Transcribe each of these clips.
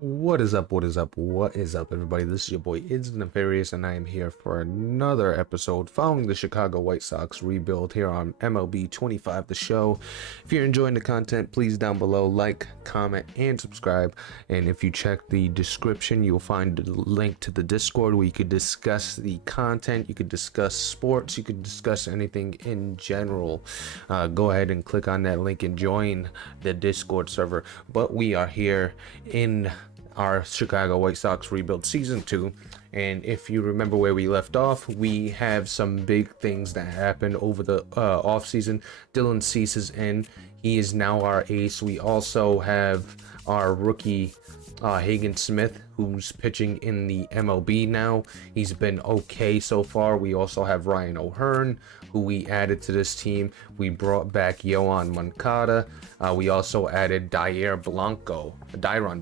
What is up? What is up? What is up, everybody? This is your boy Ids the Nefarious, and I am here for another episode following the Chicago White Sox rebuild here on MLB 25, the show. If you're enjoying the content, please down below like, comment, and subscribe. And if you check the description, you'll find the link to the Discord where you could discuss the content, you could discuss sports, you could discuss anything in general. Go ahead and click on that link and join the Discord server. But we are here in our Chicago White Sox rebuild season 2, and if you remember where we left off, we have some big things that happened over the off season. Dylan Cease is in. He is now our ace. We also have our rookie Hagen Smith, who's pitching in the MLB now. He's been okay so far. We also have Ryan O'Hearn, who we added to this team. We brought back Yoan Moncada. We also added Dairon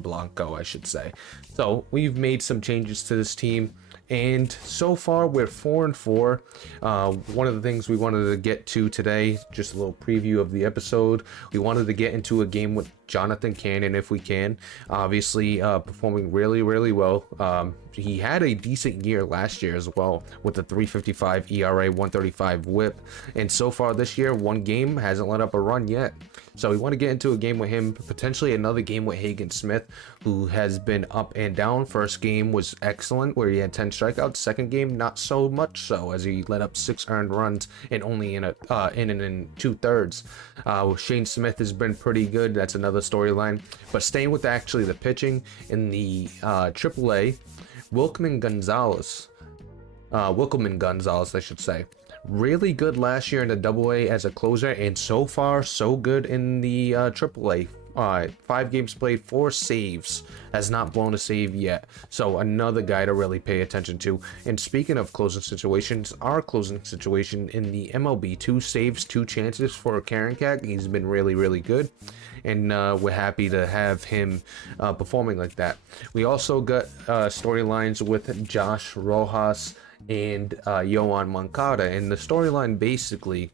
Blanco, I should say. So we've made some changes to this team, and so far we're 4-4. One of the things we wanted to get to today, just a little preview of the episode, we wanted to get into a game with Jonathan Cannon if we can. Obviously performing really well. He had a decent year last year as well, with a 3.55 ERA, 135 whip, and so far this year, one game, hasn't let up a run yet. So we want to get into a game with him, potentially another game with Hagen Smith, who has been up and down. First game was excellent, where he had 10 strikeouts. Second game, not so much so, as he let up 6 earned runs and only in a inning and 2/3. Shane Smith has been pretty good. That's another storyline. But staying with actually the pitching in the AAA, Wilkerman Gonzalez, I should say. Really good last year in the AA as a closer, and so far so good in the AAA. 5 games played, 4 saves, has not blown a save yet. So another guy to really pay attention to. And speaking of closing situations, our closing situation in the MLB, 2 saves, 2 chances for Karen Cat. He's been really good, and we're happy to have him performing like that. We also got storylines with Josh Rojas and Yoan Moncada, and the storyline basically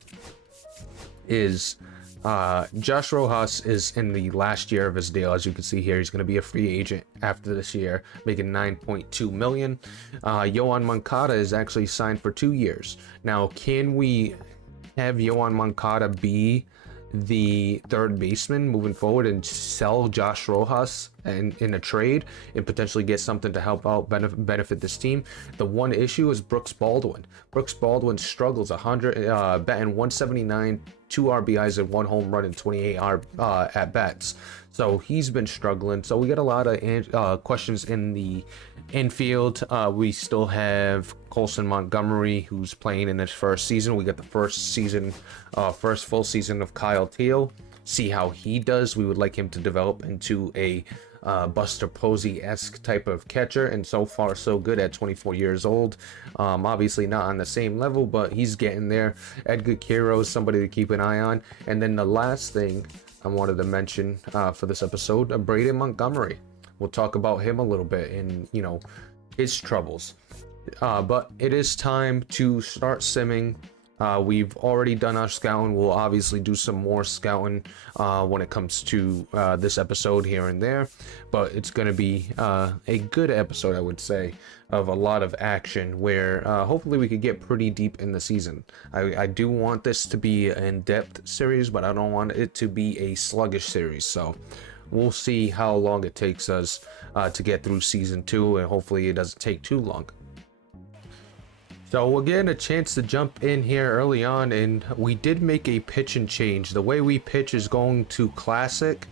is Josh Rojas is in the last year of his deal. As you can see here, he's going to be a free agent after this year, making $9.2 million. Yoan Moncada is actually signed for 2 years. Now, can we have Yoan Moncada be the third baseman moving forward and sell Josh Rojas and in a trade and potentially get something to help out benefit this team? The one issue is Brooks Baldwin. Brooks Baldwin struggles, batting 179, 2 RBIs and 1 home run and 28 at bats. So he's been struggling. So we got a lot of questions in the infield. We still have Colson Montgomery, who's playing in his first season. We got the first full season of Kyle Teal. See how he does. We would like him to develop into a Buster Posey-esque type of catcher, and so far so good at 24 years old. Obviously not on the same level, but he's getting there. Edgar Quiros, somebody to keep an eye on. And then the last thing I wanted to mention for this episode, Braden Montgomery. We'll talk about him a little bit and, his troubles. But it is time to start simming. We've already done our scouting. We'll obviously do some more scouting when it comes to this episode here and there, but it's going to be a good episode, I would say, of a lot of action where hopefully we could get pretty deep in the season. I do want this to be an in-depth series, but I don't want it to be a sluggish series. So we'll see how long it takes us to get through season 2, and hopefully it doesn't take too long. So we're getting a chance to jump in here early on, and we did make a pitching change. The way we pitch is going to classic.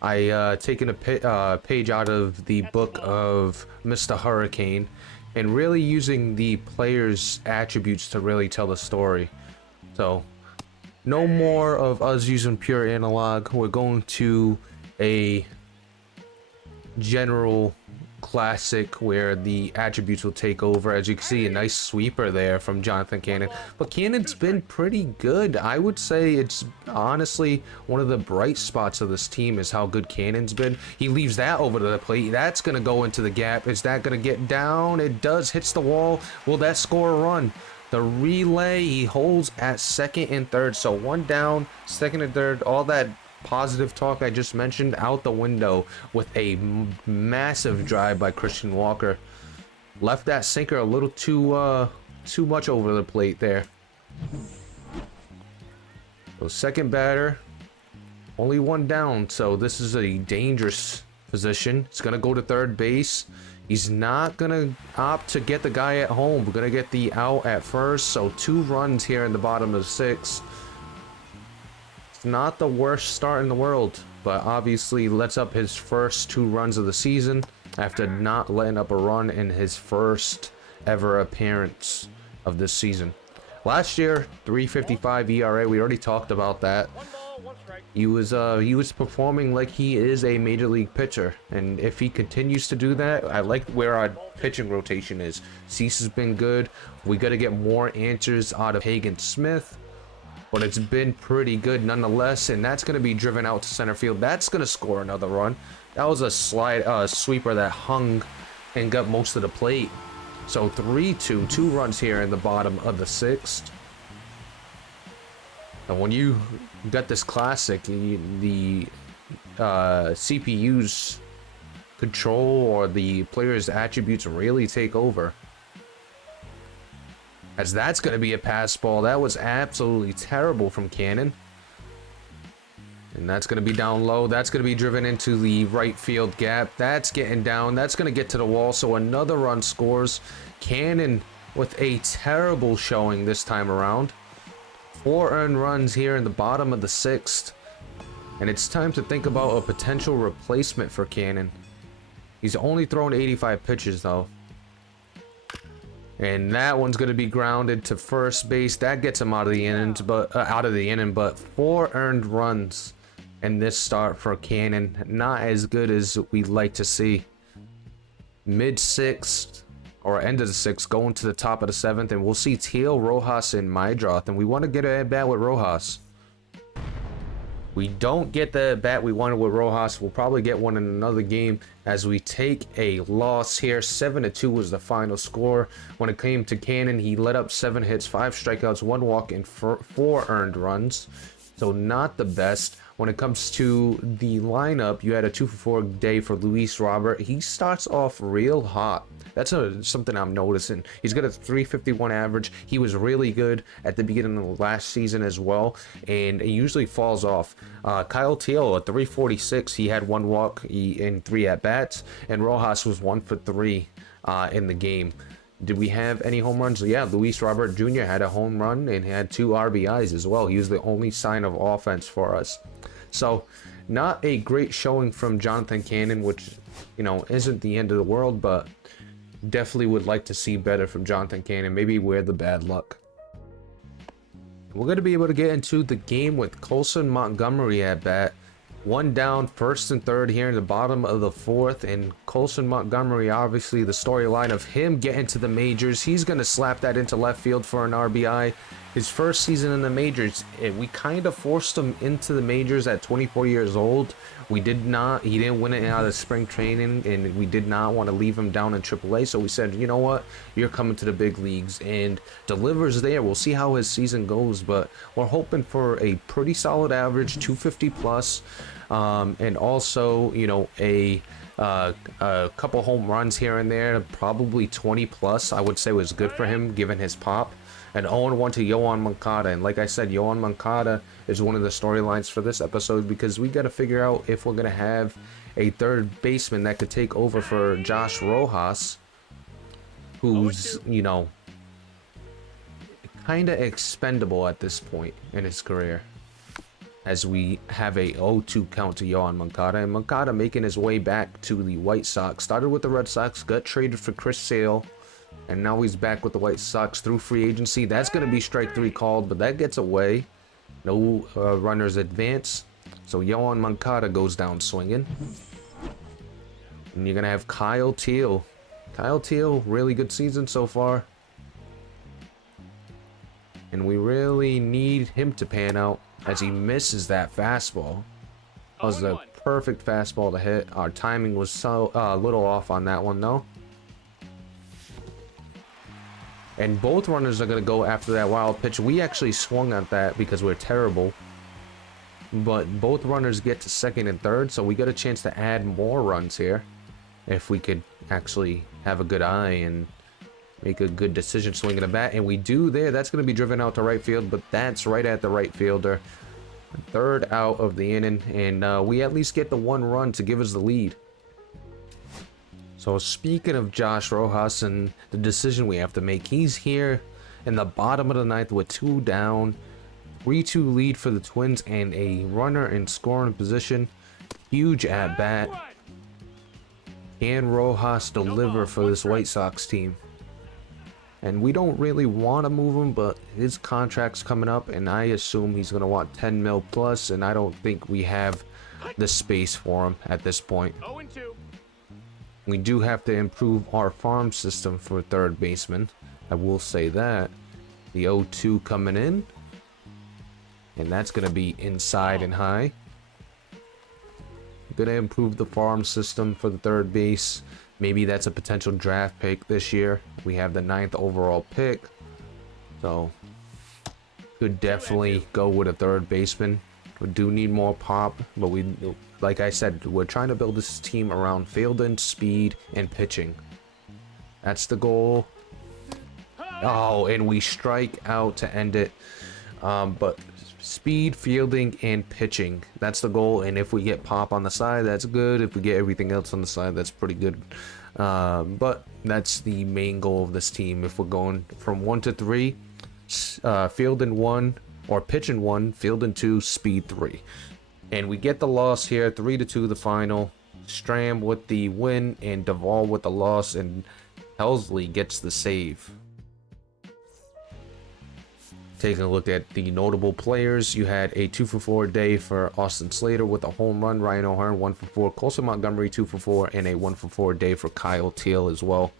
I taken a page out of the book of Mr. Hurricane, and really using the player's attributes to really tell the story. So no more of us using pure analog. We're going to a general classic where the attributes will take over. As you can see, a nice sweeper there from Jonathan Cannon, but Cannon's been pretty good. I would say it's honestly one of the bright spots of this team is how good Cannon's been. He leaves that over to the plate. That's gonna go into the gap. Is that gonna get down? It does. Hits the wall. Will that score a run? The relay, he holds at second and third, so 1 down, second and third, all that positive talk I just mentioned out the window with a massive drive by Christian Walker. Left that sinker a little too much over the plate there. So second batter, only one down, so this is a dangerous position. It's gonna go to third base. He's not gonna opt to get the guy at home. We're gonna get the out at first, so 2 runs here in the bottom of the 6th. It's not the worst start in the world, but obviously lets up his first 2 runs of the season after not letting up a run in his first ever appearance of this season. Last year, 3.55 ERA. We already talked about that. He was performing like he is a major league pitcher, and if he continues to do that, I like where our pitching rotation is. Cease has been good. We got to get more answers out of Hagen Smith, but it's been pretty good nonetheless, and that's going to be driven out to center field. That's going to score another run. That was a sweeper that hung and got most of the plate. So 3-2, 2 runs here in the bottom of the 6th. And when you got this classic, the CPU's control or the player's attributes really take over. As that's going to be a pass ball. That was absolutely terrible from Cannon. And that's going to be down low. That's going to be driven into the right field gap. That's getting down. That's going to get to the wall. So another run scores. Cannon with a terrible showing this time around. 4 earned runs here in the bottom of the 6th. And it's time to think about a potential replacement for Cannon. He's only thrown 85 pitches though. And that one's going to be grounded to first base. That gets him out of the inning, but 4 earned runs in this start for Cannon. Not as good as we'd like to see. Mid-6th. Or end of the 6th, going to the top of the 7th, and we'll see Teal, Rojas, and Mydroth, and we want to get an at-bat with Rojas. We don't get the at-bat we wanted with Rojas. We'll probably get one in another game as we take a loss here. 7-2 was the final score. When it came to Cannon, he let up 7 hits, 5 strikeouts, 1 walk, and 4 earned runs. So not the best. When it comes to the lineup, you had a 2-for-4 day for Luis Robert. He starts off real hot. That's something I'm noticing. He's got a 351 average. He was really good at the beginning of the last season as well, and it usually falls off. Kyle Teal at 346, he had 1 walk in 3 at-bats, and Rojas was 1 for 3 in the game. Did we have any home runs? Yeah, Luis Robert Jr. had a home run and had 2 RBIs as well. He was the only sign of offense for us. So, not a great showing from Jonathan Cannon, which, you know, isn't the end of the world, but definitely would like to see better from Jonathan Cannon. Maybe we're the bad luck. We're going to be able to get into the game with Colson Montgomery at bat. 1 down, 1st and 3rd here in the bottom of the 4th, and Colson Montgomery, obviously the storyline of him getting to the majors. He's going to slap that into left field for an RBI. His first season in the majors, we kind of forced him into the majors at 24 years old. He didn't win it out of spring training, and we did not want to leave him down in AAA, so we said, you know what, you're coming to the big leagues, and delivers there. We'll see how his season goes, but we're hoping for a pretty solid average, 250 plus, and also, you know, a couple home runs here and there, probably 20 plus, I would say was good for him, given his pop. And 0-1 to Yoan Moncada. And like I said, Yoan Moncada is one of the storylines for this episode, because we got to figure out if we're going to have a third baseman that could take over for Josh Rojas, who's, you know, kind of expendable at this point in his career. As we have a 0-2 count to Yoan Moncada. And Moncada making his way back to the White Sox. Started with the Red Sox, got traded for Chris Sale. And now he's back with the White Sox through free agency. That's going to be strike 3 called, but that gets away. No runners advance. So Yoan Moncada goes down swinging. And you're going to have Kyle Teal. Kyle Teal, really good season so far. And we really need him to pan out as he misses that fastball. That was the perfect fastball to hit. Our timing was so a little off on that one though. And both runners are going to go after that wild pitch. We actually swung at that because we're terrible. but both runners get to second and third, so we got a chance to add more runs here if we could actually have a good eye and make a good decision swinging a bat. And we do there. That's going to be driven out to right field, but that's right at the right fielder. Third out of the inning, and we at least get the one run to give us the lead. So speaking of Josh Rojas and the decision we have to make, he's here in the bottom of the ninth with 2 down, 3-2 lead for the Twins, and a runner in scoring position. Huge at bat. Can Rojas deliver for this White Sox team? And we don't really want to move him, but his contract's coming up, and I assume he's going to want 10 mil plus, and I don't think we have the space for him at this point. We do have to improve our farm system for third baseman. I will say that. The 0-2 coming in, and that's going to be inside and high. Going to improve the farm system for the third base. Maybe that's a potential draft pick this year. We have the 9th overall pick, so could definitely go with a third baseman. We do need more pop, but we, like I said, we're trying to build this team around fielding, speed, and pitching. That's the goal. Oh, and we strike out to end it. But speed, fielding, and pitching, that's the goal. And if we get pop on the side, that's good. If we get everything else on the side, that's pretty good. But that's the main goal of this team. If we're going from 1 to 3, fielding 1, or pitching 1, fielding 2, speed 3. And we get the loss here, 3-2 the final. Stram with the win, and Duvall with the loss, and Helsley gets the save. Taking a look at the notable players, you had a 2-for-4 day for Austin Slater with a home run, Ryan O'Hearn 1-for-4, Colson Montgomery 2-for-4, and a 1-for-4 day for Kyle Teal as well.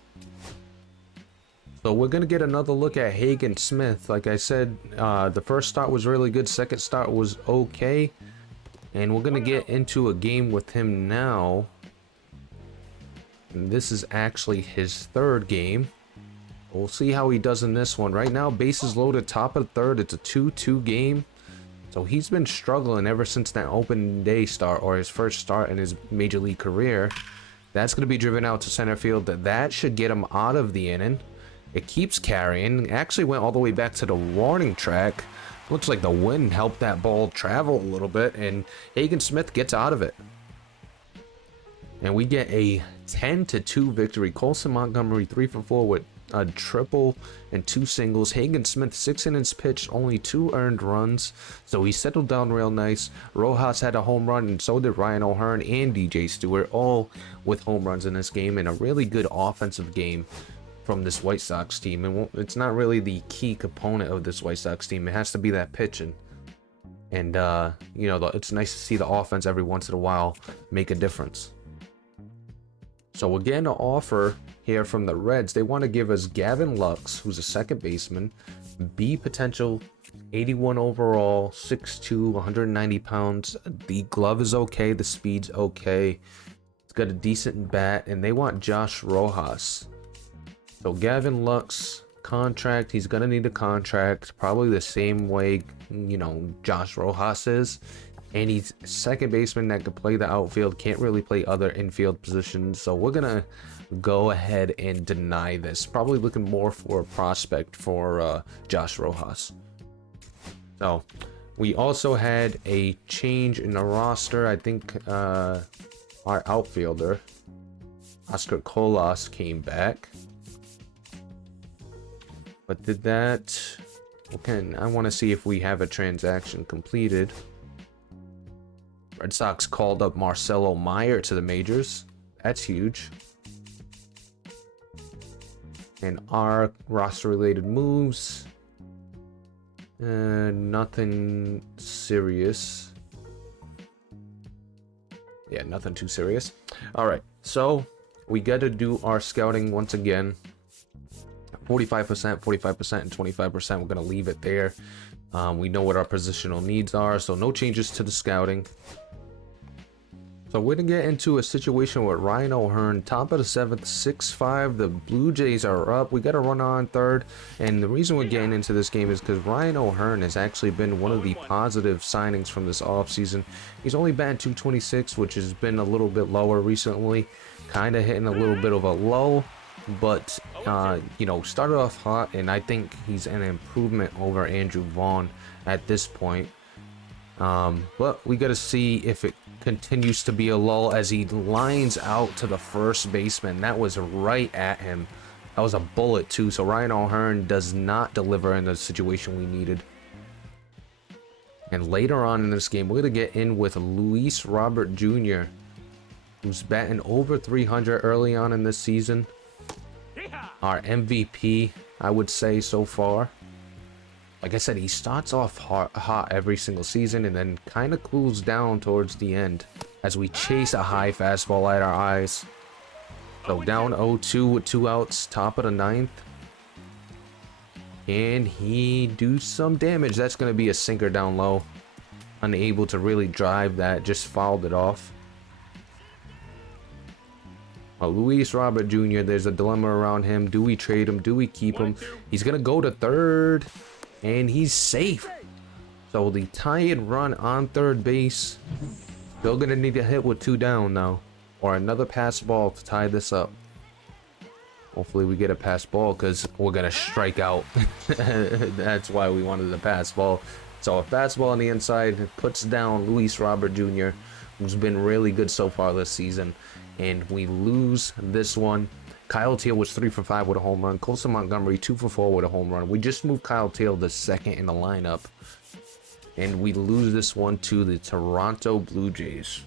So we're going to get another look at Hagen Smith. Like I said, the first start was really good, second start was okay, and we're going to get into a game with him now. And this is actually his third game. We'll see how he does in this one. Right now, bases loaded, top of the third. It's a 2-2 game. So he's been struggling ever since that opening day start, or his first start in his major league career. That's going to be driven out to center field. That should get him out of the inning. It keeps carrying. Actually went all the way back to the warning track. Looks like the wind helped that ball travel a little bit, and Hagen Smith gets out of it. And we get a 10-2 victory. Colson Montgomery 3-for-4 with a triple and 2 singles. Hagen Smith 6 innings pitched, only 2 earned runs, so he settled down real nice. Rojas had a home run, and so did Ryan O'Hearn and DJ Stewart, all with home runs in this game, and a really good offensive game from this White Sox team. And it's not really the key component of this White Sox team. It has to be that pitching, and you know, it's nice to see the offense every once in a while make a difference. So we're getting an offer here from the Reds. They want to give us Gavin Lux, who's a second baseman, B potential, 81 overall, 6'2", 190 pounds. The glove is okay, the speed's okay. It's got a decent bat, and they want Josh Rojas. So Gavin Lux, contract, he's going to need a contract, probably the same way, you know, Josh Rojas is. And he's second baseman that can play the outfield, can't really play other infield positions. So we're gonna go ahead and deny this. Probably looking more for a prospect for Josh Rojas. So we also had a change in the roster. I think our outfielder Oscar Colas came back. But did that? Okay, I want to see if we have a transaction completed. Red Sox called up Marcelo Meyer to the majors. That's huge. And our roster-related moves. Nothing serious. Yeah, nothing too serious. Alright, so we got to do our scouting once again. 45%, 45%, and 25%. We're going to leave it there. We know what our positional needs are, so no changes to the scouting. So we're gonna get into a situation with Ryan O'Hearn, top of the 7th, 6-5. The Blue Jays are up. We got to run on third, and the reason we're getting into this game is because Ryan O'Hearn has actually been one of the positive signings from this offseason. He's only batting 226, which has been a little bit lower recently, kind of hitting a little bit of a lull. But you know, started off hot, and I think he's an improvement over Andrew Vaughn at this point. But we got to see if it continues to be a lull as he lines out to the first baseman. That was right at him. That was a bullet too. So Ryan O'Hearn does not deliver in the situation we needed. And later on in this game, we're going to get in with Luis Robert Jr., who's batting over 300 early on in this season. Our MVP, I would say, so far. Like I said, he starts off hot every single season and then kind of cools down towards the end as we chase a high fastball at our eyes. So down 0-2 with 2 outs, top of the 9th. Can he do some damage? That's going to be a sinker down low. Unable to really drive that, just fouled it off. Luis Robert Jr., there's a dilemma around him. Do we trade him? Do we keep him? He's going to go to third. And he's safe. So the tie-in run on third base. Still gonna need a hit with 2 down now, or another pass ball to tie this up. Hopefully we get a pass ball because we're gonna strike out. That's why we wanted a pass ball. So a fastball on the inside puts down Luis Robert Jr., who's been really good so far this season, and we lose this one. Kyle Teel was 3 for 5 with a home run. Colson Montgomery 2 for 4 with a home run. We just moved Kyle Teel to second in the lineup, and we lose this one to the Toronto Blue Jays.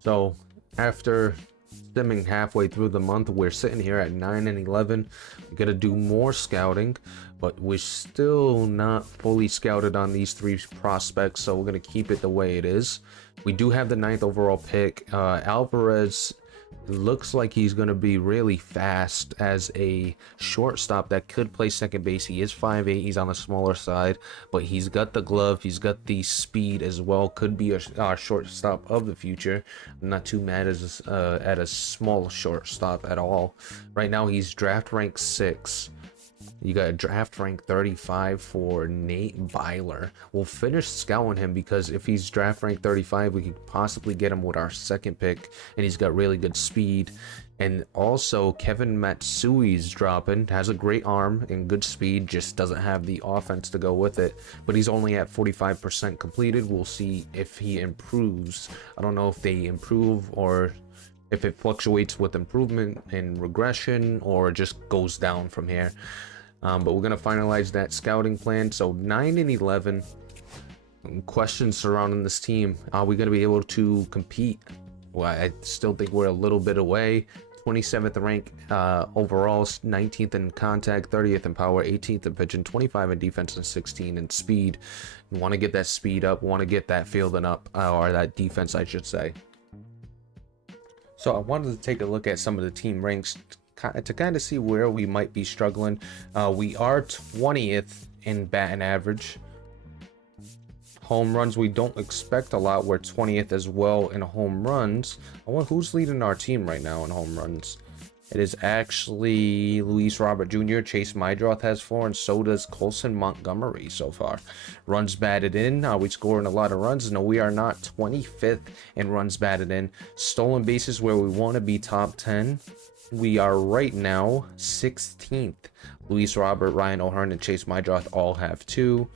So after stemming halfway through the month, we're sitting here at 9-11. We gotta do more scouting, but we're still not fully scouted on these 3 prospects, so we're gonna keep it the way it is. We do have the 9th overall pick. Alvarez looks like he's going to be really fast as a shortstop that could play second base. He is 5'8", he's on the smaller side, but he's got the glove, he's got the speed as well. Could be a shortstop of the future. I'm not too mad as at a small shortstop at all. Right now he's draft rank 6. You got a draft rank 35 for Nate Byler. We'll finish scouting him because if he's draft rank 35, we could possibly get him with our 2nd pick, and he's got really good speed. And also Kevin Matsui's dropping, has a great arm and good speed, just doesn't have the offense to go with it. But he's only at 45% completed. We'll see if he improves. I don't know if they improve or if it fluctuates with improvement and regression or just goes down from here. But we're going to finalize that scouting plan. So 9-11. Questions surrounding this team. Are we going to be able to compete? Well, I still think we're a little bit away. 27th rank overall, 19th in contact, 30th in power, 18th in pitching, 25 in defense, and 16 in speed. We want to get that speed up, want to get that fielding up, or that defense, I should say. So I wanted to take a look at some of the team ranks to kind of see where we might be struggling. We are 20th in batting average. Home runs, we don't expect a lot. We're 20th as well in home runs. I wonder who's leading our team right now in home runs. It is actually Luis Robert Jr. Chase Mydroth has 4, and so does Colson Montgomery so far. Runs batted in. Are we scoring a lot of runs? No, we are not. 25th in runs batted in. Stolen bases, where we want to be top 10. We are right now 16th. Luis Robert, Ryan O'Hearn, and Chase Mydroth all have 2.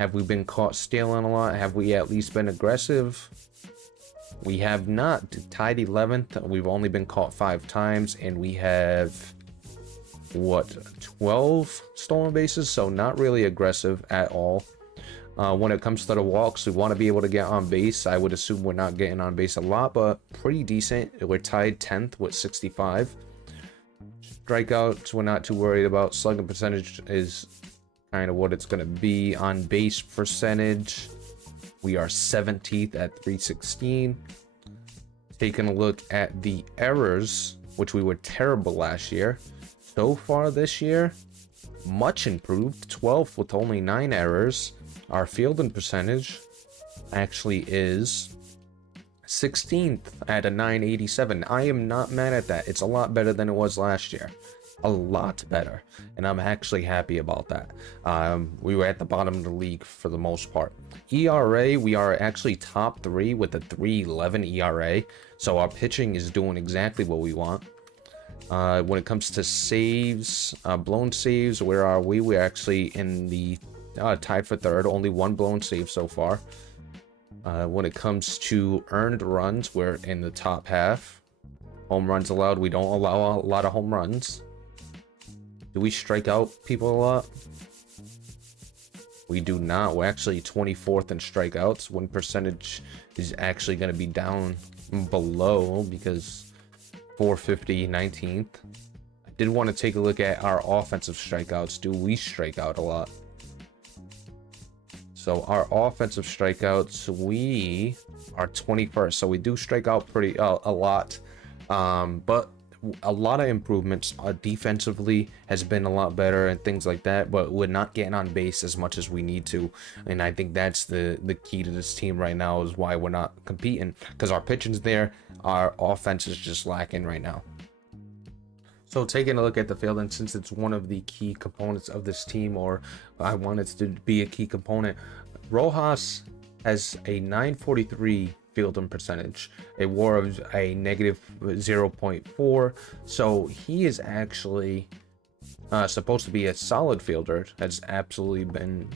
Have we been caught stealing a lot? Have we at least been aggressive? We have not. Tied 11th. We've only been caught 5 times, and we have, what, 12 stolen bases? So not really aggressive at all. When it comes to the walks, we want to be able to get on base. I would assume we're not getting on base a lot, but pretty decent. We're tied 10th with 65. Strikeouts, we're not too worried about. Slugging percentage is kind of what it's going to be. On base percentage, we are 17th at 316. Taking a look at the errors, which we were terrible last year. So far this year, much improved. 12th with only 9 errors. Our fielding percentage actually is 16th at a 987. I am not mad at that. It's a lot better than it was last year. A lot better. And I'm actually happy about that. We were at the bottom of the league for the most part. ERA, we are actually top 3 with a 3.11 ERA. So our pitching is doing exactly what we want. When it comes to saves, blown saves, where are we? We're actually in the tied for third. Only one blown save so far. When it comes to earned runs, we're in the top half. Home runs allowed, we don't allow a lot of home runs. Do we strike out people a lot? We do not. We're actually 24th in strikeouts. Win percentage is actually going to be down below because 450, 19th. I did want to take a look at our offensive strikeouts. Do we strike out a lot? So our offensive strikeouts, we are 21st. So we do strike out pretty a lot, but a lot of improvements. Defensively has been a lot better and things like that, but we're not getting on base as much as we need to. And I think that's the key to this team right now, is why we're not competing, because our pitching's there, our offense is just lacking right now. So taking a look at the field, and since it's one of the key components of this team, or I want it to be a key component, Rojas has a 943 fielding percentage, a WAR of a negative 0.4. So he is actually supposed to be a solid fielder. Has absolutely been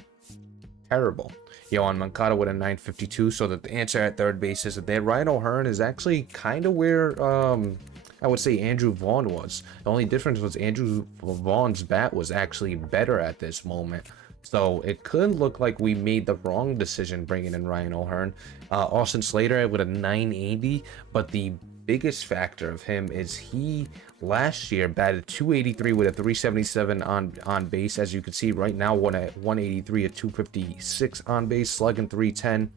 terrible. Yohan Moncada with a 952. So that the answer at third base is that Ryan O'Hearn is actually kind of where I would say Andrew Vaughn was. The only difference was Andrew Vaughn's bat was actually better at this moment. So it could look like we made the wrong decision bringing in Ryan O'Hearn. Austin Slater with a 980, but the biggest factor of him is he last year batted 283 with a 377 on base. As you can see right now, one at 183, a 256 on base, slugging 310.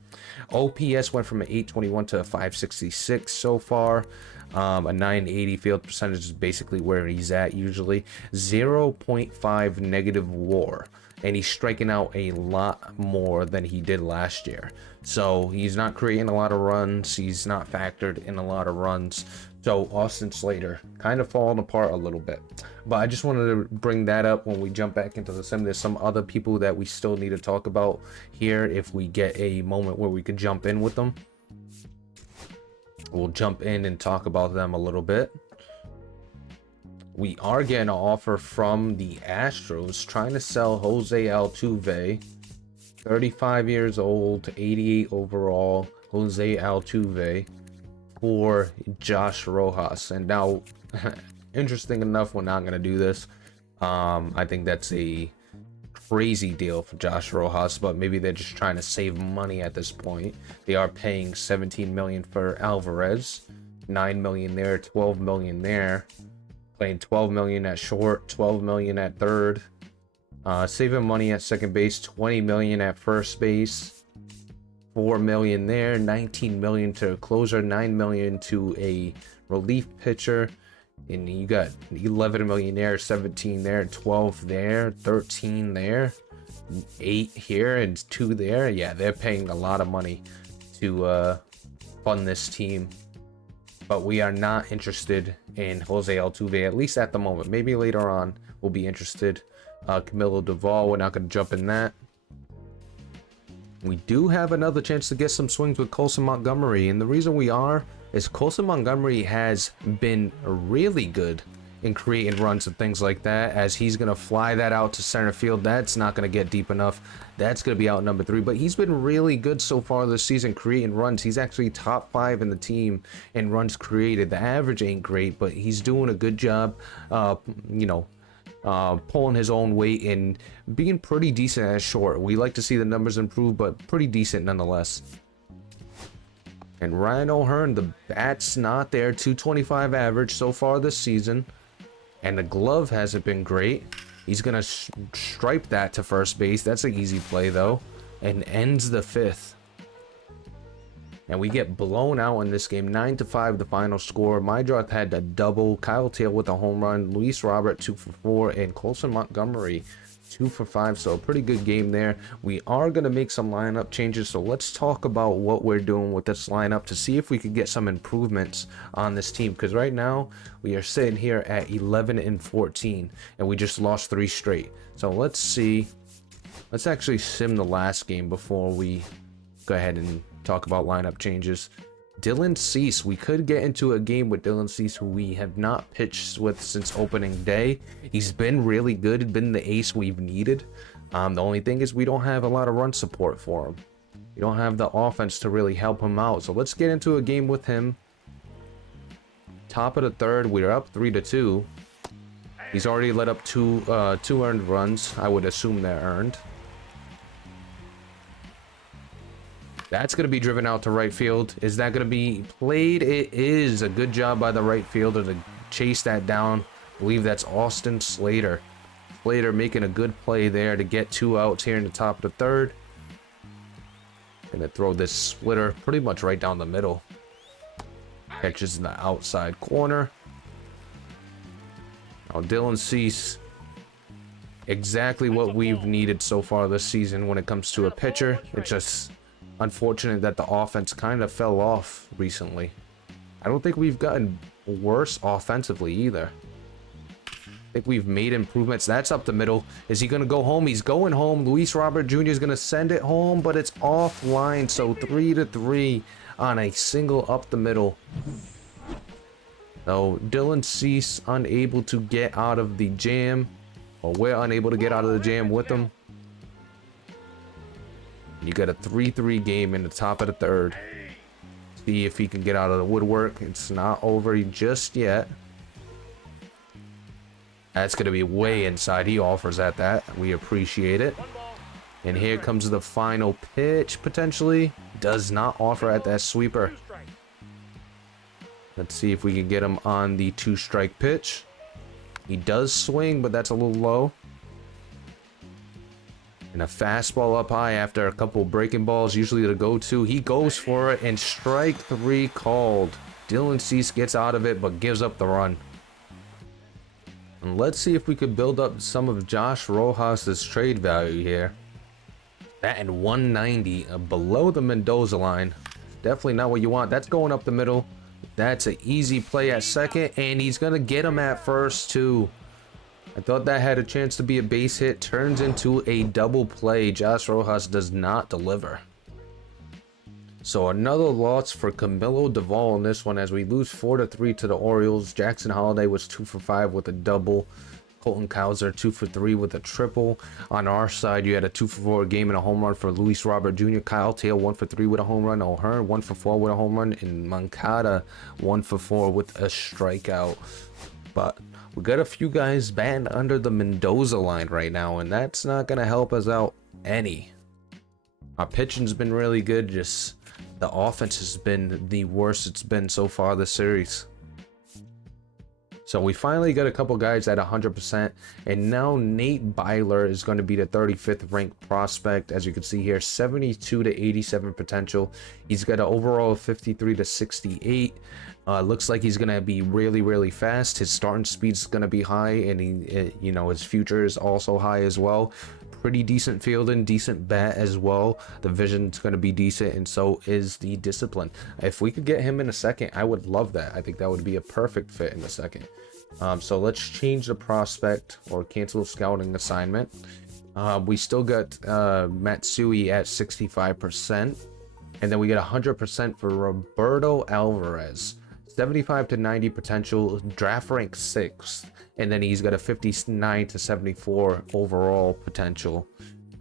OPS went from an 821 to a 566 so far. A 980 field percentage is basically where he's at usually. 0.5 negative WAR, and he's striking out a lot more than he did last year. So he's not creating a lot of runs, he's not factored in a lot of runs. So Austin Slater kind of falling apart a little bit. But I just wanted to bring that up when we jump back into the sim. There's some other people that we still need to talk about here if we get a moment where we can jump in with them. We'll jump in and talk about them a little bit. We are getting an offer from the Astros trying to sell Jose Altuve, 35 years old, 88 overall, Jose Altuve, for Josh Rojas. And now, interesting enough, we're not going to do this. I think that's a crazy deal for Josh Rojas, but maybe they're just trying to save money at this point. They are paying $17 million for Alvarez, $9 million there, $12 million there. Playing $12 million at short, $12 million at third, saving money at second base, $20 million at first base, $4 million there, $19 million to a closer, $9 million to a relief pitcher, and you got $11 million there, $17 there, $12 there, $13 there, $8 here, and $2 there. Yeah, they're paying a lot of money to fund this team. But we are not interested in Jose Altuve, at least at the moment. Maybe later on we'll be interested. Camilo Duvall, we're not going to jump in that. We do have another chance to get some swings with Colson Montgomery. And the reason we are is Colson Montgomery has been really good in creating runs and things like that, as he's going to fly that out to center field. That's not going to get deep enough. That's going to be out number 3, but he's been really good so far this season creating runs. He's actually top 5 in the team in runs created. The average ain't great, but he's doing a good job, pulling his own weight and being pretty decent at short. We like to see the numbers improve, but pretty decent nonetheless. And Ryan O'Hearn, the bat's not there, 225 average so far this season. And the glove hasn't been great. He's going to stripe that to first base. That's an easy play, though. And ends the 5th. And we get blown out in this game. 9-5 the final score. Mydroth had a double. Kyle Tail with a home run. Luis Robert 2 for 4. And Colson Montgomery 2 for 5, so a pretty good game there. We are going to make some lineup changes, so let's talk about what we're doing with this lineup to see if we could get some improvements on this team, because right now we are sitting here at 11 and 14 and we just lost 3 straight. So let's see, let's actually sim the last game before we go ahead and talk about lineup changes. Dylan Cease, we could get into a game with Dylan Cease, who we have not pitched with since opening day. He's been really good, been the ace we've needed. The only thing is we don't have a lot of run support for him. We don't have the offense to really help him out. So let's get into a game with him. Top of the third, we're up 3-2. He's already let up two earned runs. I would assume they're earned. That's going to be driven out to right field. Is that going to be played? It is. A good job by the right fielder to chase that down. I believe that's Austin Slater. Slater making a good play there to get 2 outs here in the top of the third. Gonna throw this splitter pretty much right down the middle. Catches in the outside corner. Now Dylan Cease, exactly what we've needed so far this season when it comes to a pitcher. It's just unfortunate that the offense kind of fell off recently. I don't think we've gotten worse offensively either. I think we've made improvements. That's up the middle. Is he going to go home? He's going home. Luis Robert Jr. is going to send it home, but it's offline. So 3-3 on a single up the middle. So Dylan Cease unable to get out of the jam, or we're unable to get out of the jam with him. You got a 3-3 game in the top of the third. See if he can get out of the woodwork. It's not over just yet. That's going to be way inside. He offers at that. We appreciate it. And here comes the final pitch, potentially. Does not offer at that sweeper. Let's see if we can get him on the 2-strike pitch. He does swing, but that's a little low. And a fastball up high after a couple breaking balls, usually the go-to. He goes for it, and strike 3 called. Dylan Cease gets out of it, but gives up the run. And let's see if we could build up some of Josh Rojas's trade value here. That and 190 below the Mendoza line. Definitely not what you want. That's going up the middle. That's an easy play at second, and he's going to get him at first too. I thought that had a chance to be a base hit. Turns into a double play. Josh Rojas does not deliver. So another loss for Camilo Doval in this one as we lose 4-3 to the Orioles. Jackson Holliday was 2 for 5 with a double. Colton Cowser 2 for 3 with a triple. On our side, you had a 2 for 4 game and a home run for Luis Robert Jr. Kyle Tail 1 for 3 with a home run. O'Hearn 1 for 4 with a home run. And Moncada 1 for 4 with a strikeout. But we got a few guys batting under the Mendoza line right now, and that's not going to help us out any. Our pitching's been really good, just the offense has been the worst it's been so far this series. So we finally got a couple guys at 100%, and now Nate Byler is going to be the 35th ranked prospect. As you can see here, 72 to 87 potential. He's got an overall of 53 to 68. Looks like he's going to be really fast. His starting speed is going to be high, and his future is also high as well. Pretty decent fielding, decent bat as well. The vision's going to be decent, and so is the discipline. If we could get him in a second, I would love that. I think that would be a perfect fit in a second. So let's change the prospect or cancel scouting assignment. We still got Matsui at 65%, and then we get 100% for Roberto Alvarez. 75 to 90 potential, draft rank 6th, and then he's got a 59 to 74 overall potential.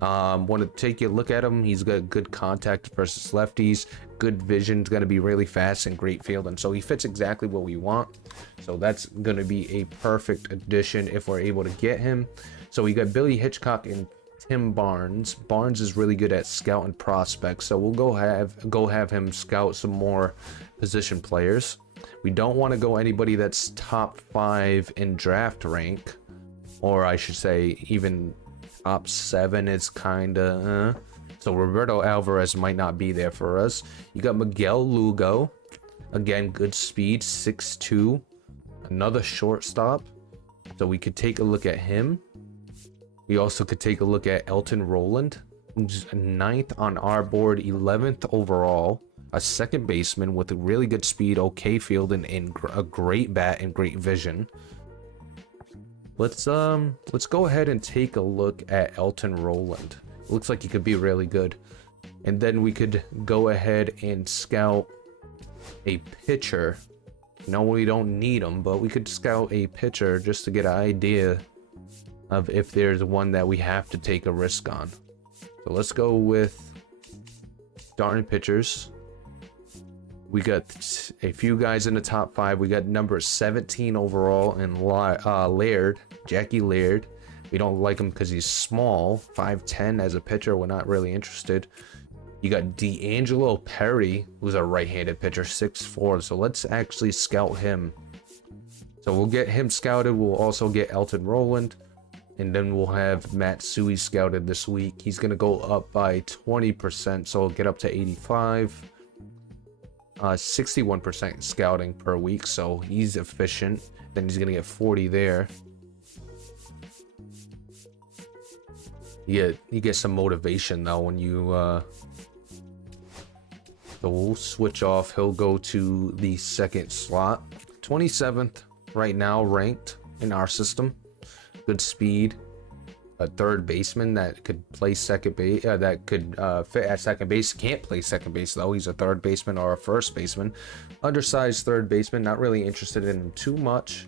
Want to take a look at him. He's got good contact versus lefties, good vision, is going to be really fast and great fielding, so he fits exactly what we want. So that's going to be a perfect addition if we're able to get him. So we got Billy Hitchcock and Tim Barnes. Barnes is really good at scout and prospects, so we'll go have him scout some more position players. We don't want to go anybody that's top 5 in draft rank, or I should say even top 7 is kind of so Roberto Alvarez might not be there for us. You got Miguel Lugo, again good speed, 6'2", another shortstop, so we could take a look at him. We also could take a look at Elton Roland, who's 9th on our board, 11th overall. A second baseman with a really good speed, okay field, and a great bat and great vision. Let's go ahead and take a look at Elton Roland. It looks like he could be really good. And then we could go ahead and scout a pitcher. No, we don't need him, but we could scout a pitcher just to get an idea of if there's one that we have to take a risk on. So let's go with starting pitchers. We got a few guys in the top 5. We got number 17 overall in Laird, Jackie Laird. We don't like him because he's small, 5'10" as a pitcher. We're not really interested. You got D'Angelo Perry, who's a right-handed pitcher, 6'4". So let's actually scout him. So we'll get him scouted. We'll also get Elton Roland. And then we'll have Matsui scouted this week. He's going to go up by 20%, so we'll get up to 85. 61% scouting per week, so he's efficient. Then he's going to get 40 there. You get some motivation, though, when you... So we'll switch off. He'll go to the second slot. 27th right now ranked in our system. Good speed. A third baseman that could play second base, that could fit at second base. Can't play second base though. He's a third baseman or a first baseman. Undersized third baseman. Not really interested in him too much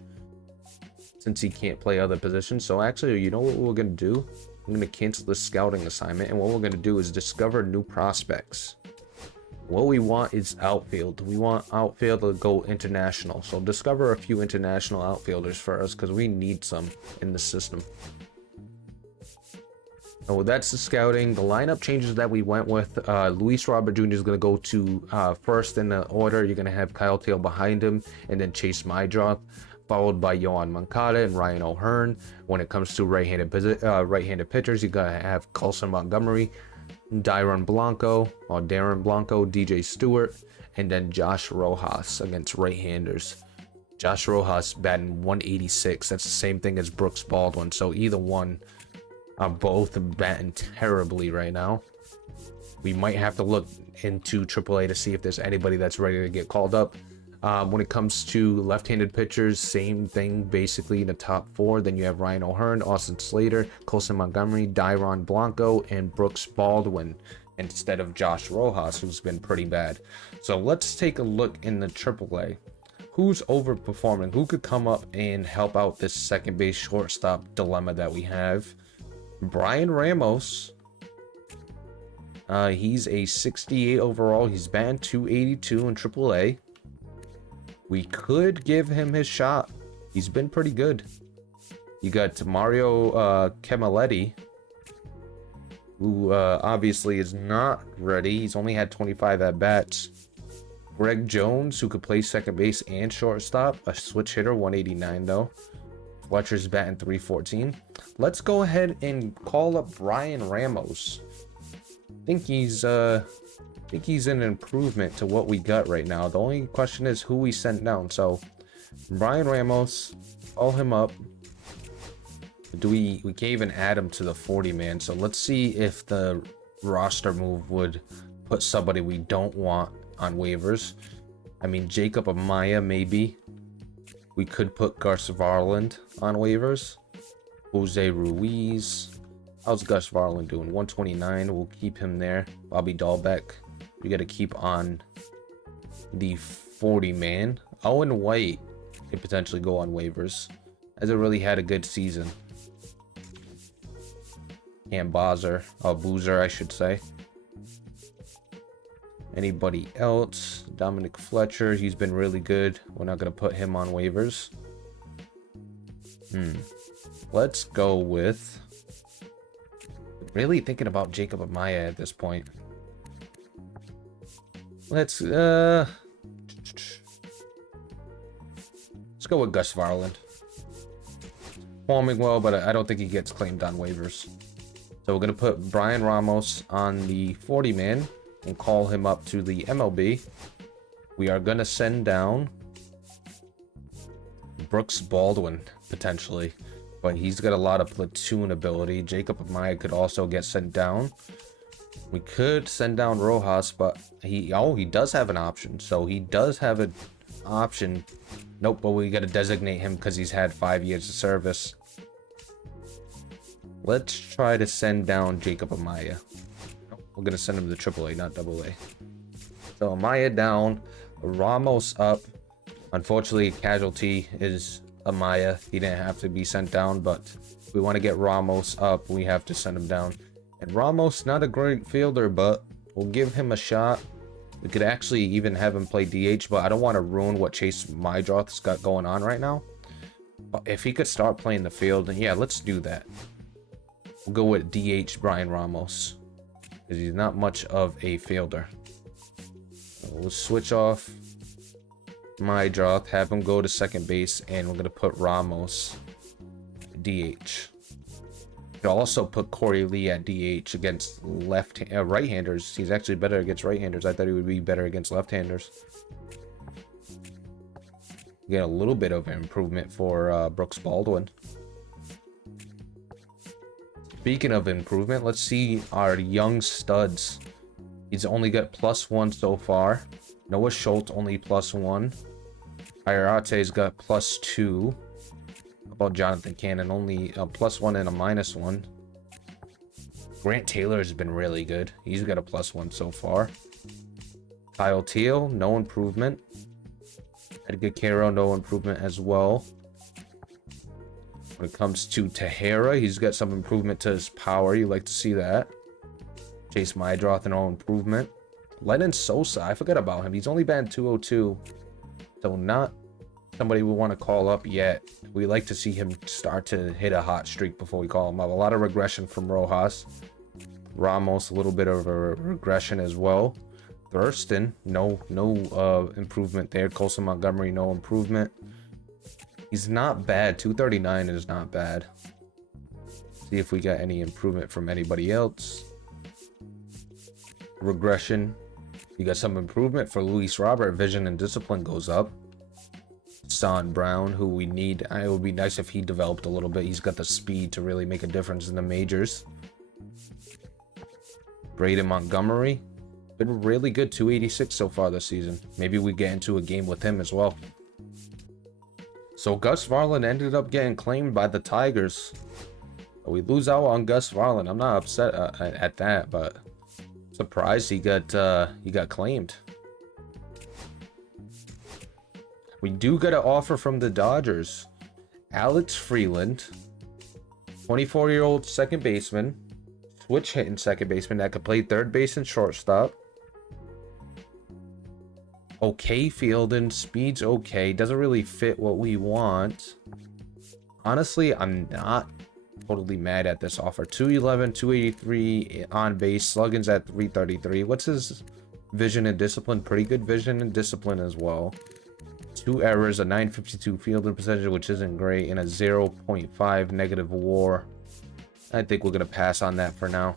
since he can't play other positions. So actually, you know what we're gonna do? I'm gonna cancel this scouting assignment, and what we're gonna do is discover new prospects. What we want is outfield. We want outfield to go international. So discover a few international outfielders for us because we need some in the system. So that's the scouting. The lineup changes that we went with. Luis Robert Jr. is going to go to first in the order. You're going to have Kyle Tail behind him, and then Chase Mydrop, followed by Yohan Moncada and Ryan O'Hearn. When it comes to right-handed pitchers, you're going to have Colson Montgomery, Darren Blanco, DJ Stewart, and then Josh Rojas against right-handers. Josh Rojas batting 186. That's the same thing as Brooks Baldwin. So either one are both batting terribly right now. We might have to look into AAA to see if there's anybody that's ready to get called up. When it comes to left-handed pitchers, same thing basically in the top 4. Then you have Ryan O'Hearn, Austin Slater, Colson Montgomery, Darren Blanco, and Brooks Baldwin instead of Josh Rojas, who's been pretty bad. So let's take a look in the AAA. Who's overperforming? Who could come up and help out this second base shortstop dilemma that we have? Brian Ramos. He's a 68 overall. He's batting 282 in AAA. We could give him his shot. He's been pretty good. You got Mario Camilletti, who obviously is not ready. He's only had 25 at-bats. Greg Jones, who could play second base and shortstop. A switch hitter, 189 though. Fletcher's batting 314. Let's go ahead and call up Brian Ramos. I think he's an improvement to what we got right now. The only question is who we sent down. So Brian Ramos, call him up. We can't even add him to the 40-man. So let's see if the roster move would put somebody we don't want on waivers. I mean, Jacob Amaya maybe. We could put Gus Varland on waivers. Jose Ruiz. How's Gus Varland doing? 129. We'll keep him there. Bobby Dahlbeck. We got to keep on the 40-man. Owen White could potentially go on waivers. Hasn't really had a good season. And Boozer, I should say. Anybody else? Dominic Fletcher, he's been really good. We're not going to put him on waivers. Let's go with... Really thinking about Jacob Amaya at this point. Let's go with Gus Varland. Performing well, but I don't think he gets claimed on waivers. So we're going to put Brian Ramos on the 40-man and call him up to the MLB. We are going to send down Brooks Baldwin, potentially. but he's got a lot of platoon ability. Jacob Amaya could also get sent down. We could send down Rojas, but he does have an option. So he does have an option. Nope, but we got to designate him because he's had 5 years of service. Let's try to send down Jacob Amaya. Nope, we're going to send him to AAA, not AA. So Amaya down, Ramos up. Unfortunately, casualty is Amaya. He didn't have to be sent down, but if we want to get Ramos up, we have to send him down. And Ramos, not a great fielder, but we'll give him a shot. We could actually even have him play DH, but I don't want to ruin what Chase Mydroth's got going on right now. But if he could start playing the field, then yeah, let's do that. We'll go with DH Brian Ramos, because he's not much of a fielder. So we'll switch off Mydroth, have him go to second base, and we're going to put Ramos DH. Could also put Corey Lee at DH against right-handers. He's actually better against right-handers. I thought he would be better against left-handers. Get a little bit of improvement for Brooks Baldwin. Speaking of improvement, let's see our young studs. He's only got +1 so far. Noah Schultz only +1. Irate's got +2. About Jonathan Cannon, only a +1 and a -1. Grant Taylor has been really good. He's got a +1 so far. Kyle Teal, no improvement. Edgar Caro, no improvement as well. When it comes to Tahara, he's got some improvement to his power. You like to see that. Chase Mydroth, no improvement. Lennon Sosa, I forgot about him. He's only batting .202, so not somebody we want to call up yet. We like to see him start to hit a hot streak before we call him up. A lot of regression from Rojas. Ramos, a little bit of a regression as well. Thurston, no improvement there. Colson Montgomery, no improvement. He's not bad. 239 is not bad. See if we got any improvement from anybody else. Regression. You got some improvement for Luis Robert. Vision and discipline goes up. Son Brown, who we need. It would be nice if he developed a little bit. He's got the speed to really make a difference in the majors. Braden Montgomery, been really good. 286 so far this season. Maybe we get into a game with him as well. So Gus Varland ended up getting claimed by the Tigers. We lose out on Gus Varland. I'm not upset at that, but surprised he got claimed. We do get an offer from the Dodgers. Alex Freeland, 24-year-old second baseman, switch hitting second baseman that could play third base and shortstop. Okay fielding, speed's okay, doesn't really fit what we want. Honestly, I'm not totally mad at this offer. 211, 283 on base, slugging's at 333. What's his vision and discipline? Pretty good vision and discipline as well. 2 errors, a 952 fielding percentage, which isn't great, and a 0.5 negative WAR. I think we're gonna pass on that for now.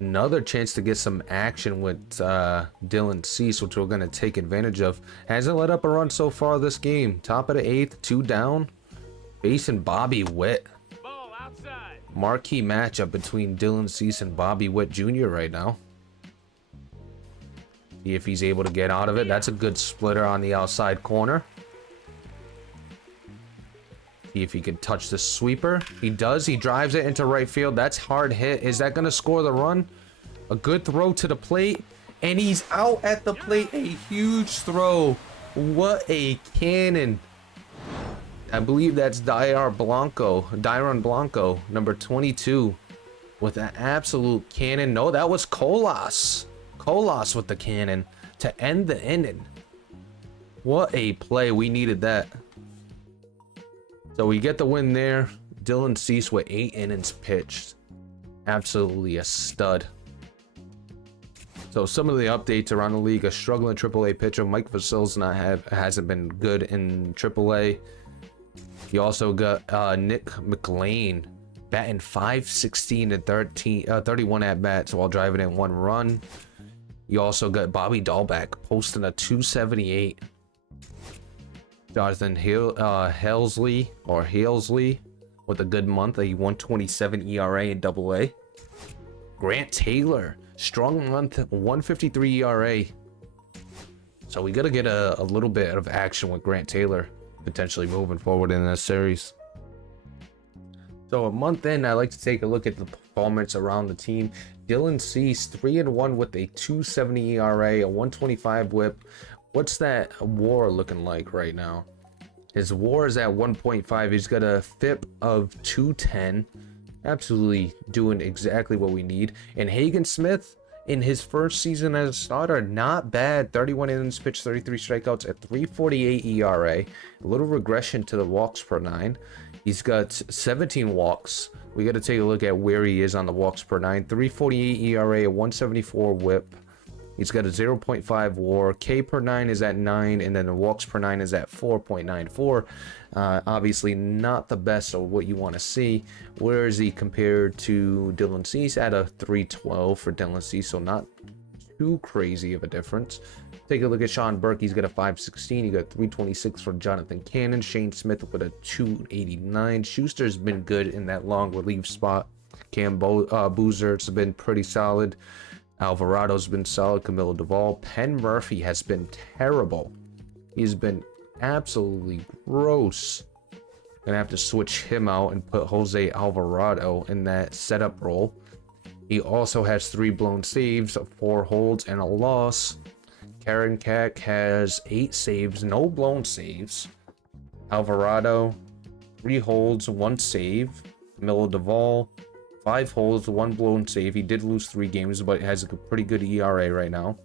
Another chance to get some action with Dylan Cease, which we're gonna take advantage of. Hasn't let up a run so far this game. Top of the 8th, 2 down. Facing Bobby Witt. Ball outside. Marquee matchup between Dylan Cease and Bobby Witt Jr. right now. See if he's able to get out of it. That's a good splitter on the outside corner. See if he can touch the sweeper. He does. He drives it into right field. That's hard hit. Is that going to score the run? A good throw to the plate. And he's out at the plate. A huge throw. What a cannon. I believe that's Dairon Blanco, number 22, with an absolute cannon. No, that was Colas. Colas with the cannon to end the inning. What a play. We needed that. So we get the win there. Dylan Cease with 8 innings pitched. Absolutely a stud. So some of the updates around the league: a struggling AAA pitcher, Mike Vasil's hasn't been good in AAA. You also got Nick McLean batting .516 and 31 at bats while driving in 1 run. You also got Bobby Dahlbeck posting a 278. Jonathan Halesley with a good month, a 127 ERA in AA. Grant Taylor, strong month, 153 ERA. So we got to get a little bit of action with Grant Taylor potentially moving forward in this series. So a month in, I like to take a look at the performance around the team. Dylan Cease, 3-1 with a 270 ERA, a 125 whip. What's that WAR looking like right now? His WAR is at 1.5. He's got a FIP of 210. Absolutely doing exactly what we need. And Hagen Smith, in his first season as a starter, not bad. 31 innings pitched, 33 strikeouts at 3.48 ERA. A little regression to the walks per 9. He's got 17 walks. We got to take a look at where he is on the walks per 9. 3.48 ERA, a 174 whip. He's got a 0.5 WAR. K per 9 is at 9, and then the walks per 9 is at 4.94. Obviously not the best of what you want to see. Where is he compared to Dylan Cease? At a 3.12 for Dylan Cease, so not too crazy of a difference. Take a look at Sean Burke. He's got a 5.16. He got 3.26 for Jonathan Cannon. Shane Smith with a 2.89. Schuster's been good in that long relief spot. Cam Boozer's been pretty solid. Alvarado's been solid. Camilo Duvall. Penn Murphy has been terrible. He's been absolutely gross. Gonna have to switch him out and put Jose Alvarado in that setup role. He also has 3 blown saves, 4 holds, and a loss. Karen Cack has 8 saves, no blown saves. Alvarado, 3 holds, 1 save. Camilo Duvall, 5 holds, 1 blown save. He did lose 3 games, but has a pretty good ERA right now.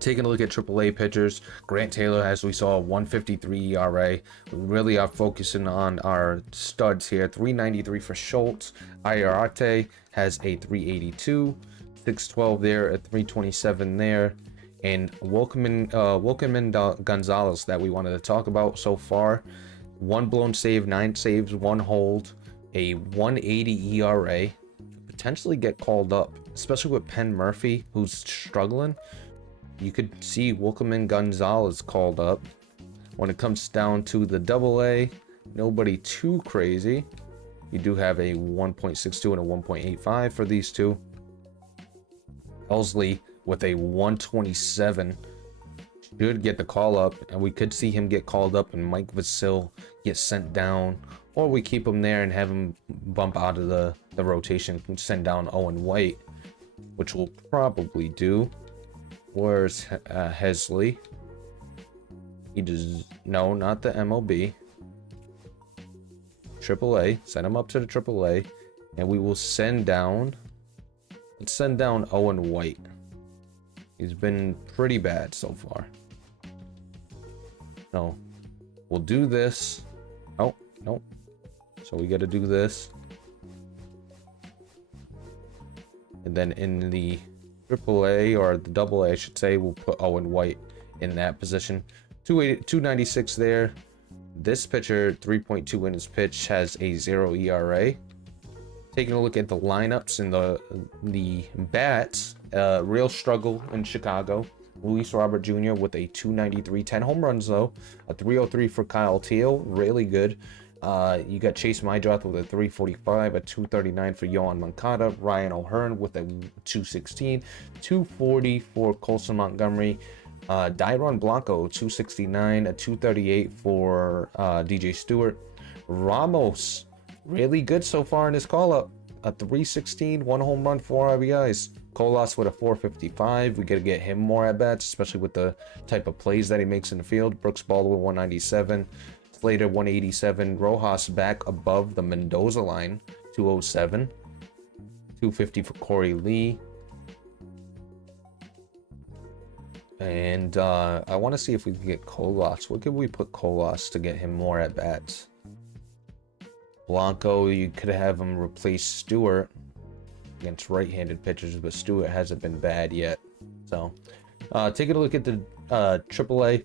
Taking a look at AAA pitchers, Grant Taylor, as we saw, 153 ERA. We really are focusing on our studs here. 393 for Schultz. Iarate has a 382. 612 there, a 327 there. And Wilkerman Gonzalez that we wanted to talk about so far. 1 blown save, 9 saves, 1 hold, a 180 ERA. Potentially get called up, especially with Penn Murphy, who's struggling. You could see Wilkerman Gonzalez called up. When it comes down to the AA, nobody too crazy. You do have a 1.62 and a 1.85 for these two. Elsley with a 127 should get the call up, and we could see him get called up and Mike Vasil get sent down, or we keep him there and have him bump out of the rotation and send down Owen White, which we'll probably do. Where's Hesley? He does no, not the MLB. AAA. Send him up to the AAA, and we will send down. Let's send down Owen White. He's been pretty bad so far. No, we'll do this. Oh, no. So we got to do this. And then in the AAA, or the AA, I should say, we'll put Owen White in that position. 296 there. This pitcher, 3.2 innings pitch, has a 0 ERA. Taking a look at the lineups and the bats, real struggle in Chicago. Luis Robert Jr. with a 293, 10 home runs though, a 303 for Kyle Teal, really good. You got Chase Mydroth with a 345, a 239 for Yohan Moncada, Ryan O'Hearn with a 216, 240 for Colson Montgomery, Dairon Blanco 269, a 238 for DJ Stewart. Ramos, really good so far in his call-up. A 316, 1 home run, 4 RBIs. Colas with a 455. We got to get him more at-bats, especially with the type of plays that he makes in the field. Brooks Baldwin, 197. Slater, 187. Rojas back above the Mendoza line, 207. 250 for Corey Lee. And I want to see if we can get Colas. What could we put Colas to get him more at-bats? Blanco, you could have him replace Stewart against right-handed pitchers, but Stewart hasn't been bad yet. So, taking a look at the AAA,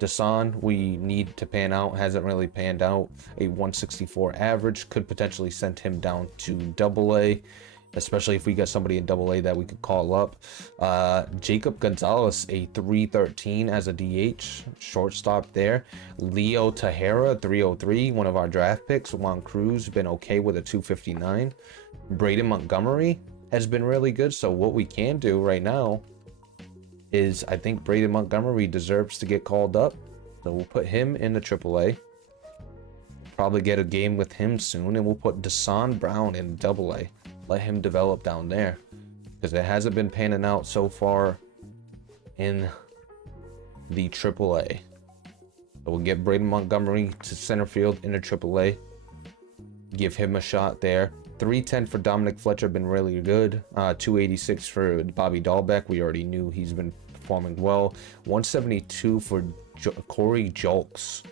Desan, we need to pan out. Hasn't really panned out. A 164 average could potentially send him down to AA. especially if we got somebody in AA that we could call up. Jacob Gonzalez, a 313 as a DH, shortstop there. Leo Tejera, 303, one of our draft picks. Juan Cruz, been okay with a 259. Braden Montgomery has been really good. So what we can do right now is I think Braden Montgomery deserves to get called up. So we'll put him in the AAA. Probably get a game with him soon, and we'll put Desan Brown in AA. Let him develop down there, because it hasn't been panning out so far in the AAA. So we'll get Braden Montgomery to center field in the AAA. Give him a shot there. 310 for Dominic Fletcher, been really good. 286 for Bobby Dahlbeck. We already knew he's been performing well. 172 for Corey Julks.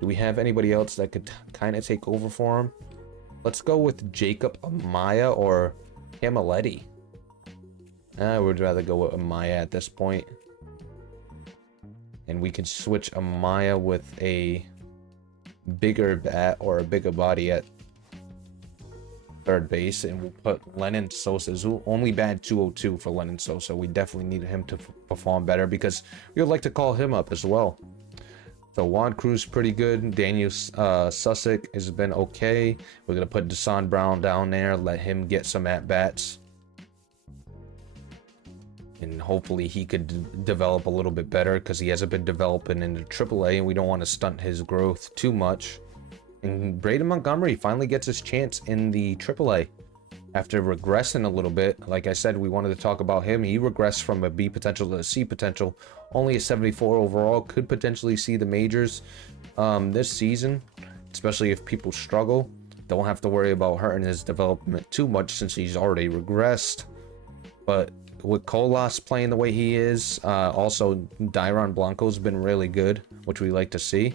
Do we have anybody else that could kind of take over for him? Let's go with Jacob Amaya or Camaletti. I would rather go with Amaya at this point. And we can switch Amaya with a bigger bat or a bigger body at third base. And we'll put Lennon Sosa, who only batted 202 for Lennon Sosa. We definitely need him to perform better because we would like to call him up as well. So Juan Cruz pretty good. Daniel Susick has been okay. We're gonna put Desan Brown down there, let him get some at bats, and hopefully he could develop a little bit better because he hasn't been developing in the AAA, and we don't want to stunt his growth too much. And Braden Montgomery finally gets his chance in the AAA after regressing a little bit. Like I said, we wanted to talk about him. He regressed from a B potential to a C potential. Only a 74 overall. Could potentially see the majors this season, especially if people struggle. Don't have to worry about hurting his development too much since he's already regressed. But with Colas playing the way he is, also Dairon Blanco's been really good, which we like to see.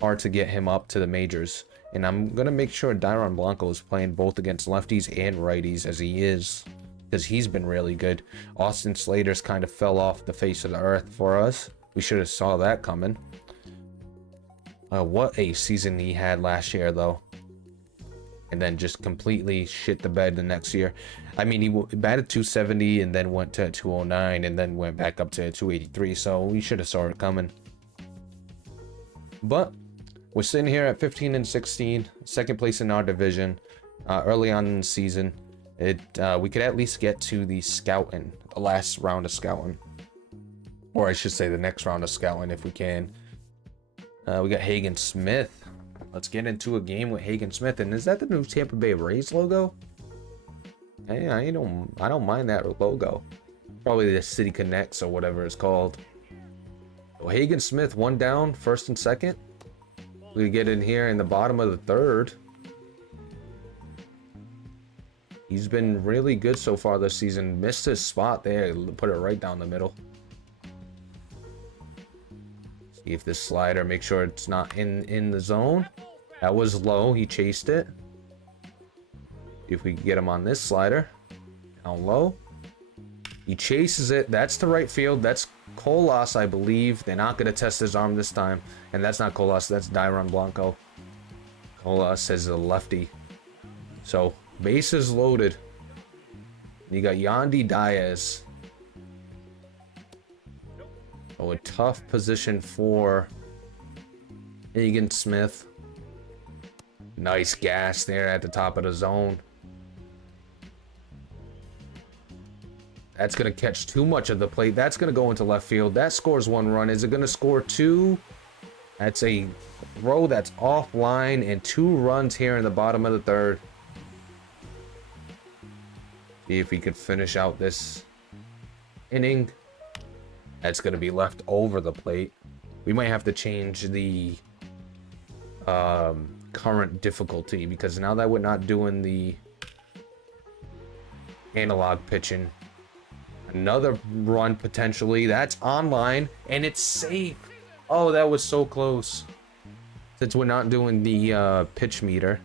Hard to get him up to the majors. And I'm going to make sure Dairon Blanco is playing both against lefties and righties as he is, because he's been really good. Austin Slater's kind of fell off the face of the earth for us. We should have saw that coming. What a season he had last year, though. And then just completely shit the bed the next year. I mean, he batted 270 and then went to 209 and then went back up to 283. So we should have saw it coming. But we're sitting here at 15 and 16, second place in our division. Early on in the season, we could at least get to the scouting, the last round of scouting, or I should say the next round of scouting if we can. We got Hagen Smith. Let's get into a game with Hagen Smith. And is that the new Tampa Bay Rays logo? Hey, I don't mind that logo. Probably the City Connects or whatever it's called. So Hagen Smith, one down, first and second. We get in here in the bottom of the third. He's been really good so far this season. Missed his spot there. Put it right down the middle. See if this slider, make sure it's not in the zone. That was low. He chased it. See if we can get him on this slider. Down low. He chases it. That's to right field. That's Colas, I believe. They're not going to test his arm this time. And that's not Colas. That's Dairon Blanco. Colas is a lefty. So, bases loaded. You got Yandy Diaz. Oh, a tough position for Hagen Smith. Nice gas there at the top of the zone. That's going to catch too much of the plate. That's going to go into left field. That scores one run. Is it going to score two? That's a throw that's offline and 2 runs here in the bottom of the third. See if he could finish out this inning. That's going to be left over the plate. We might have to change the current difficulty because now that we're not doing the analog pitching, another run potentially. That's online and it's safe. Oh, that was so close. Since we're not doing the pitch meter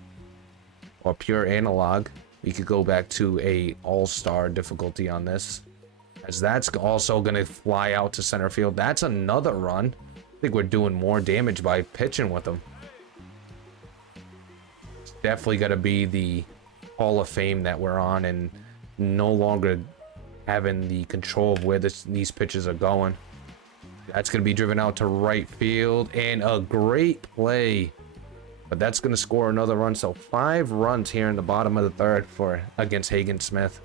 or pure analog, we could go back to a all-star difficulty on this, as that's also going to fly out to center field. That's another run. I think we're doing more damage by pitching with them. It's definitely going to be the Hall of Fame that we're on, and no longer having the control of where these pitches are going. That's going to be driven out to right field, and a great play. But that's going to score another run. So 5 runs here in the bottom of the third against Hagen Smith.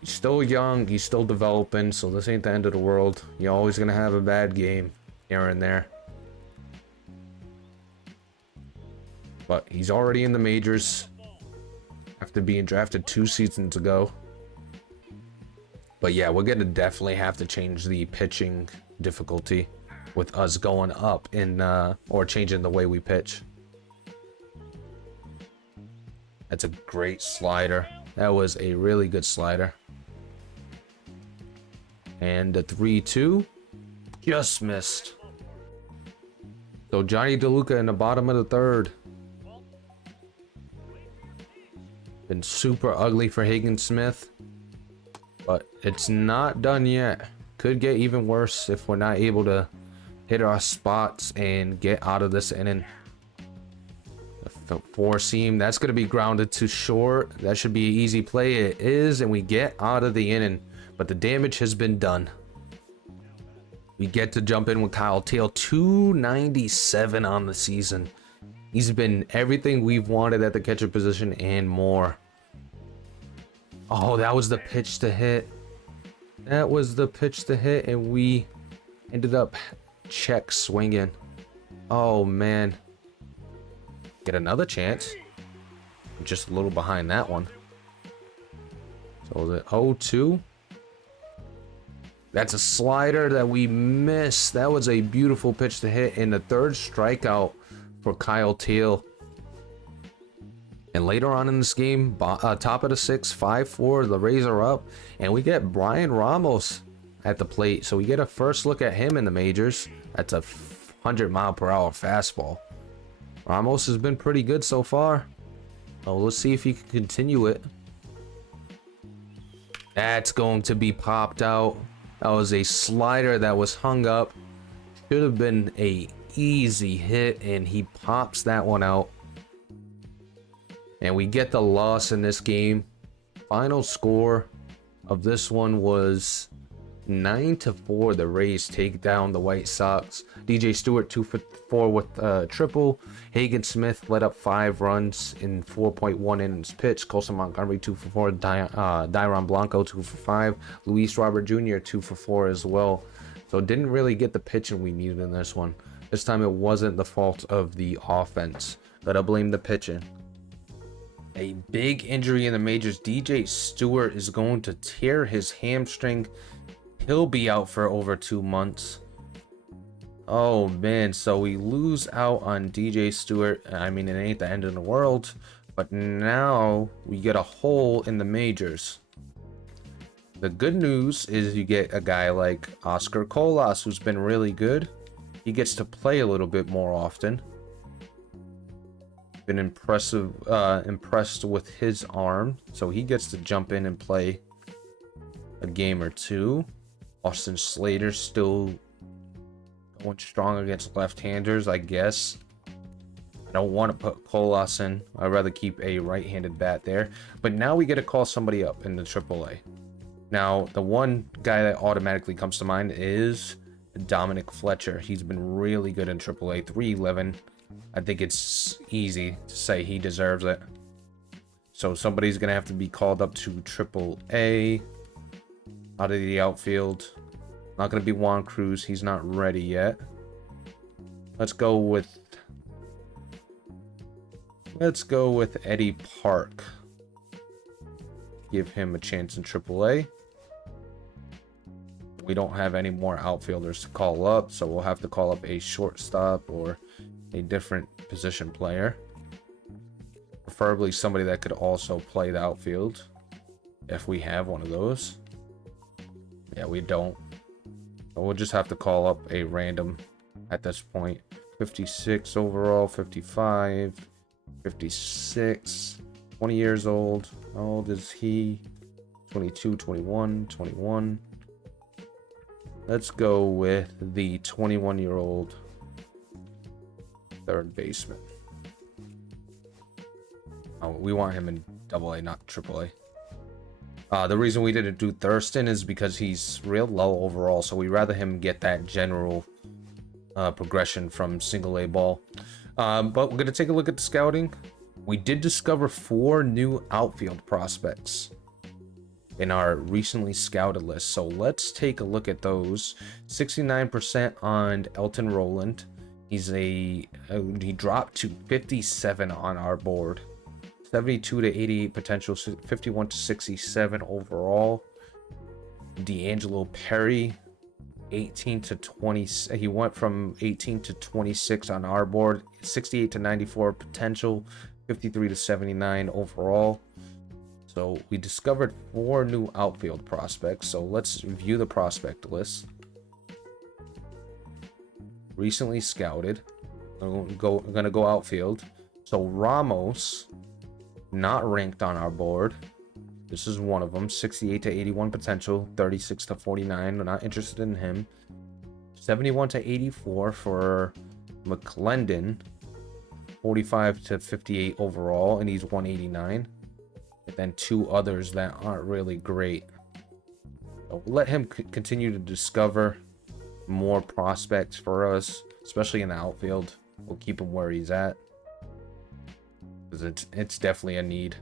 He's still young. He's still developing. So this ain't the end of the world. You're always going to have a bad game here and there. But he's already in the majors after being drafted 2 seasons ago. But yeah, we're going to definitely have to change the pitching difficulty with us going up in or changing the way we pitch. That's a great slider. That was a really good slider. And the 3-2 just missed. So Johnny DeLuca in the bottom of the third. Been super ugly for Hagen Smith, but it's not done yet. Could get even worse if we're not able to hit our spots and get out of this inning. The 4-seam, that's going to be grounded to short. That should be an easy play. It is, and we get out of the inning, but the damage has been done. We get to jump in with Kyle Teal. 297 on the season. He's been everything we've wanted at the catcher position and more. Oh, that was the pitch to hit. That was the pitch to hit, and we ended up check swinging. Oh man. Get another chance. Just a little behind that one. So the 0-2. That's a slider that we missed. That was a beautiful pitch to hit in the third strikeout for Kyle Teal. And later on in this game, top of the 6th, 5-4, the Rays are up, and we get Brian Ramos at the plate. So we get a first look at him in the majors. That's a 100-mile-per-hour fastball. Ramos has been pretty good so far. Oh, let's see if he can continue it. That's going to be popped out. That was a slider that was hung up. Should have been a easy hit, and he pops that one out. And we get the loss in this game. Final score of this one was 9-4. The Rays take down the White Sox. DJ Stewart 2 for 4 with triple. Hagen Smith led up 5 runs in 4.1 innings pitched. Colson Montgomery 2 for 4. Dairon Blanco 2 for 5. Luis Robert Jr. 2 for 4 as well. So didn't really get the pitching we needed in this one. This time it wasn't the fault of the offense. Gotta blame the pitching. A big injury in the majors. DJ Stewart is going to tear his hamstring. He'll be out for over 2 months. Oh man, so we lose out on DJ Stewart. I mean, it ain't the end of the world, but now we get a hole in the majors. The good news is you get a guy like Oscar Colas, who's been really good. He gets to play a little bit more often. Been impressed with his arm, so he gets to jump in and play a game or two. Austin Slater still going strong against left-handers, I guess. I don't want to put Colas in. I'd rather keep a right-handed bat there. But now we get to call somebody up in the AAA. Now, the one guy that automatically comes to mind is Dominic Fletcher. He's been really good in AAA. 311. I think it's easy to say he deserves it. So somebody's going to have to be called up to AAA. Out of the outfield. Not going to be Juan Cruz. He's not ready yet. Let's go with Eddie Park. Give him a chance in AAA. We don't have any more outfielders to call up, so we'll have to call up a shortstop or a different position player. Preferably somebody that could also play the outfield, if we have one of those. Yeah, we don't. So we'll just have to call up a random at this point. 56 overall, 55, 56, 20 years old. How old is he? 22, 21, 21. Let's go with the 21-year-old third baseman. We want him in AA, not AAA. The reason we didn't do Thurston is because he's real low overall, so we'd rather him get that general progression from single A ball. But we're going to take a look at the scouting. We did discover 4 new outfield prospects in our recently scouted list, so let's take a look at those. 69% on Elton Rowland. He dropped to 57 on our board. 72 to 88 potential, 51 to 67 overall. D'Angelo Perry, 18 to 20. He went from 18 to 26 on our board. 68 to 94 potential, 53 to 79 overall. So we discovered 4 new outfield prospects. So let's view the prospect list. Recently scouted. I'm gonna go outfield. So Ramos, not ranked on our board. This is one of them. 68 to 81 potential, 36 to 49. We're not interested in him. 71 to 84 for McClendon. 45 to 58 overall, and he's 189. And then 2 others that aren't really great. So we'll let him continue to discover more prospects for us, especially in the outfield. We'll keep him where he's at, because it's definitely a need.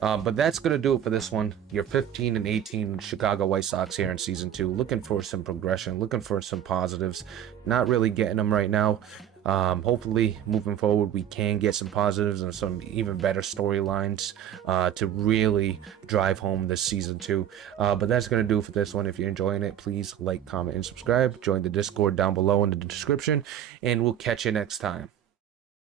But that's going to do it for this one. Your 15 and 18 Chicago White Sox here in Season 2. Looking for some progression, looking for some positives. Not really getting them right now. Hopefully, moving forward, we can get some positives and some even better storylines to really drive home this Season 2. But that's going to do it for this one. If you're enjoying it, please like, comment, and subscribe. Join the Discord down below in the description. And we'll catch you next time.